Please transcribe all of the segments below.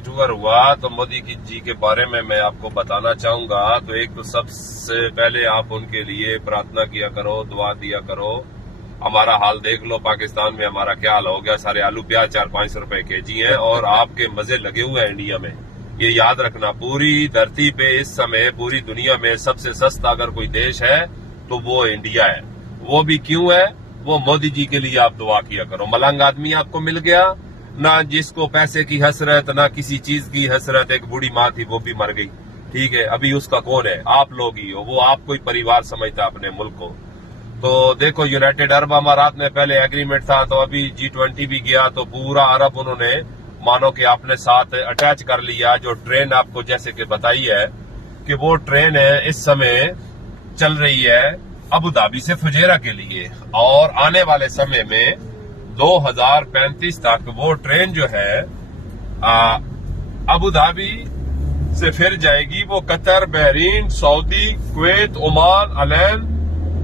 City tour हुआ तो मोदी जी के बारे में मैं आपको बताना चाहूंगा। तो एक तो सबसे पहले आप उनके लिए प्रार्थना किया करो, दुआ दिया करो। हमारा हाल देख लो, पाकिस्तान में हमारा क्या हाल हो गया। सारे आलू प्याज 4-5 रुपए केजी हैं और आपके मजे लगे हुए हैं इंडिया में। ये याद रखना, पूरी धरती पे इस समय पूरी दुनिया में सबसे सस्ता अगर कोई देश है तो वो इंडिया है। वो भी क्यों है? वो मोदी जी के लिए आप दुआ किया करो। मलंग आदमी आपको मिल गया ना, जिसको पैसे की हसरत ना किसी चीज की हसरत। एक बूढ़ी माँ थी, वो भी मर गई, ठीक है। अभी उसका कौन है? आप लोग ही हो। वो आपको ही परिवार समझता अपने मुल्क को। तो देखो, यूनाइटेड अरब अमारात में पहले एग्रीमेंट था, तो अभी G20 भी गया तो पूरा अरब उन्होंने मानो कि अपने साथ अटैच कर लिया। जो ट्रेन आपको जैसे कि बताई है कि वो ट्रेन है इस समय चल रही है अबू धाबी से फुजेरा के लिए, और आने वाले समय में 2035 तक वो ट्रेन जो है अबू धाबी से फिर जाएगी। वो Qatar, Bahrain, Saudi, Kuwait, Oman,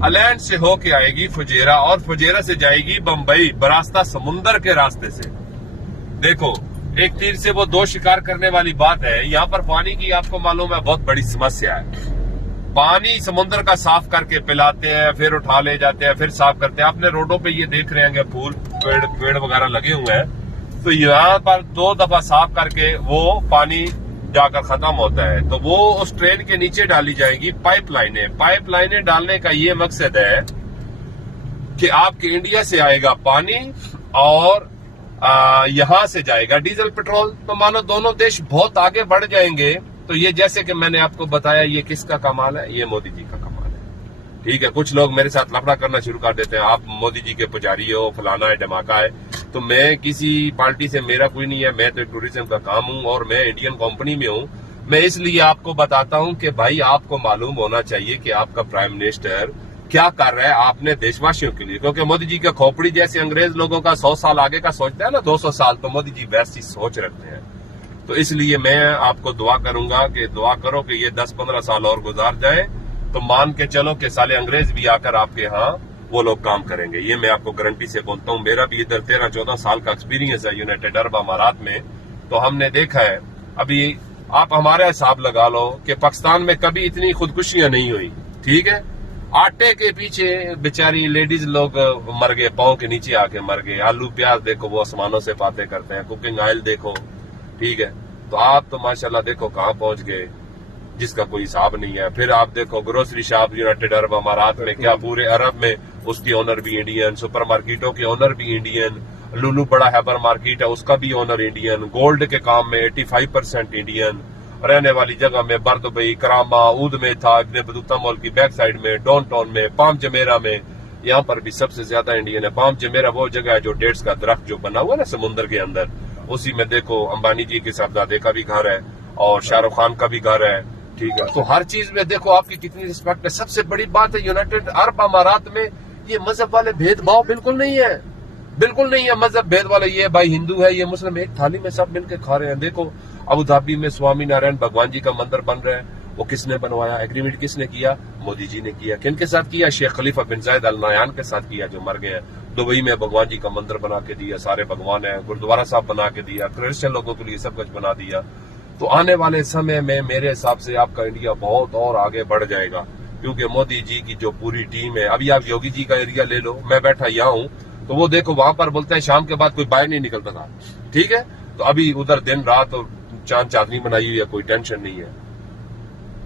Al Ain से होके आएगी फुजेरा, और फुजेरा से जाएगी बंबई बरास्ता समुंदर के रास्ते से। देखो, एक तीर से वो दो शिकार करने वाली बात है। यहाँ पर पानी की आपको मालूम है बहुत बड़ी समस्या है। पानी समुद्र का साफ करके पिलाते हैं, फिर उठा ले जाते हैं, फिर साफ करते हैं। आपने रोडों पे ये देख रहे होंगे फूल पेड़ वगैरह लगे हुए हैं, तो यहाँ पर 2 दफा साफ करके वो पानी जाकर खत्म होता है। तो वो उस ट्रेन के नीचे डाली जाएगी पाइपलाइनें डालने का ये मकसद है कि आपके इंडिया से आएगा पानी और यहाँ से जाएगा डीजल पेट्रोल। तो मानो दोनों देश बहुत आगे बढ़ जाएंगे। तो ये जैसे कि मैंने आपको बताया, ये किसका कमाल है? ये मोदी जी का कमाल है, ठीक है। कुछ लोग मेरे साथ लफड़ा करना शुरू कर देते हैं, आप मोदी जी के पुजारी हो, फलाना है, धमाका है। तो मैं किसी पार्टी से मेरा कोई नहीं है, मैं तो टूरिज्म का काम हूं और मैं इंडियन कंपनी में हूं। मैं इसलिए आपको बताता हूं कि भाई आपको मालूम होना चाहिए कि आपका प्राइम मिनिस्टर क्या कर रहा है आपने देशवासियों के लिए। क्योंकि मोदी जी का खोपड़ी जैसे अंग्रेज लोगों का 100 साल आगे का सोचता है ना, 200 साल, तो मोदी जी वैसी सोच रखते हैं। तो इसलिए मैं आपको दुआ करूंगा कि दुआ करो कि ये 10-15 साल और गुजार जाए, तो मान के चलो कि साले अंग्रेज भी आकर आपके यहाँ वो लोग काम करेंगे। ये मैं आपको गारंटी से बोलता हूँ। मेरा भी इधर 13-14 साल का एक्सपीरियंस है यूनाइटेड अरब अमारात में। तो हमने देखा है, अभी आप हमारा हिसाब लगा लो कि पाकिस्तान में कभी इतनी खुदकुशियां नहीं हुई, ठीक है। आटे के पीछे बेचारी लेडीज लोग मर गए, पांव के नीचे आके मर गए। आलू प्याज देखो वो आसमानों से बातें करते हैं, कुकिंग ऑयल देखो, ठीक है। तो आप तो माशाल्लाह देखो कहाँ पहुंच गए, जिसका कोई हिसाब नहीं है। फिर आप देखो ग्रोसरी शॉप यूनाइटेड अरब अमारात में, क्या पूरे अरब में उसकी ओनर भी इंडियन, सुपर मार्केटों के ओनर भी इंडियन, लुलू बड़ा हाइपर मार्केट है उसका भी ओनर इंडियन, गोल्ड के काम में 85% इंडियन, रहने वाली जगह में बर्दुबई, करामा, ऊद में था, इब्ने बतूता मॉल की बैक साइड में, डाउन टाउन में, पाम जमेरा में, यहाँ पर भी सबसे ज्यादा इंडियन है। पाम जमेरा वो जगह है जो डेट्स का दरख्त जो बना हुआ है ना समुद्र के अंदर, उसी में देखो अंबानी जी के साहबजादे का भी घर है और शाहरुख खान का भी घर है, ठीक है। तो हर चीज में देखो आपकी कितनी रिस्पेक्ट है। सबसे बड़ी बात है यूनाइटेड अरब अमारात में ये मजहब वाले भेदभाव बिल्कुल नहीं है, बिल्कुल नहीं है मजहब भेद वाले। ये भाई हिंदू है, ये मुस्लिम, एक थाली में सब मिलकर खा रहे हैं। देखो अबू धाबी में स्वामी नारायण भगवान जी का मंदिर बन रहा है, वो किसने बनवाया? एग्रीमेंट किसने किया? मोदी जी ने किया। किन के साथ किया? शेख खलीफा बिन जायद अल नहयान के साथ किया, जो मर गए हैं। दुबई में भगवान जी का मंदिर बना के दिया, सारे भगवान है, गुरुद्वारा साहब बना के दिया, क्रिश्चियन लोगों के लिए सब कुछ बना दिया। तो आने वाले समय में मेरे हिसाब से आपका इंडिया बहुत और आगे बढ़ जाएगा, क्योंकि मोदी जी की जो पूरी टीम है। अभी आप योगी जी का एरिया ले लो, मैं बैठा यहाँ हूँ, तो वो देखो वहां पर बोलते हैं शाम के बाद कोई बाहर नहीं निकलता था, ठीक है। तो अभी उधर दिन रात और चांद चांदनी बनाई हुई है, कोई टेंशन नहीं है।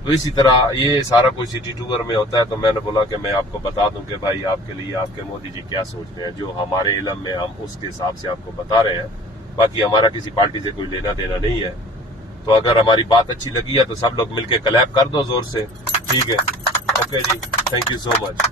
तो इसी तरह ये सारा कोई सिटी टूर में होता है। तो मैंने बोला कि मैं आपको बता दूं कि भाई आपके लिए आपके मोदी जी क्या सोचते हैं, जो हमारे इल्म में हम उसके हिसाब से आपको बता रहे हैं। बाकी हमारा किसी पार्टी से कोई लेना देना नहीं है। तो अगर हमारी बात अच्छी लगी है तो सब लोग मिलकर क्लैप कर दो जोर से, ठीक है। ओके जी, थैंक यू सो मच।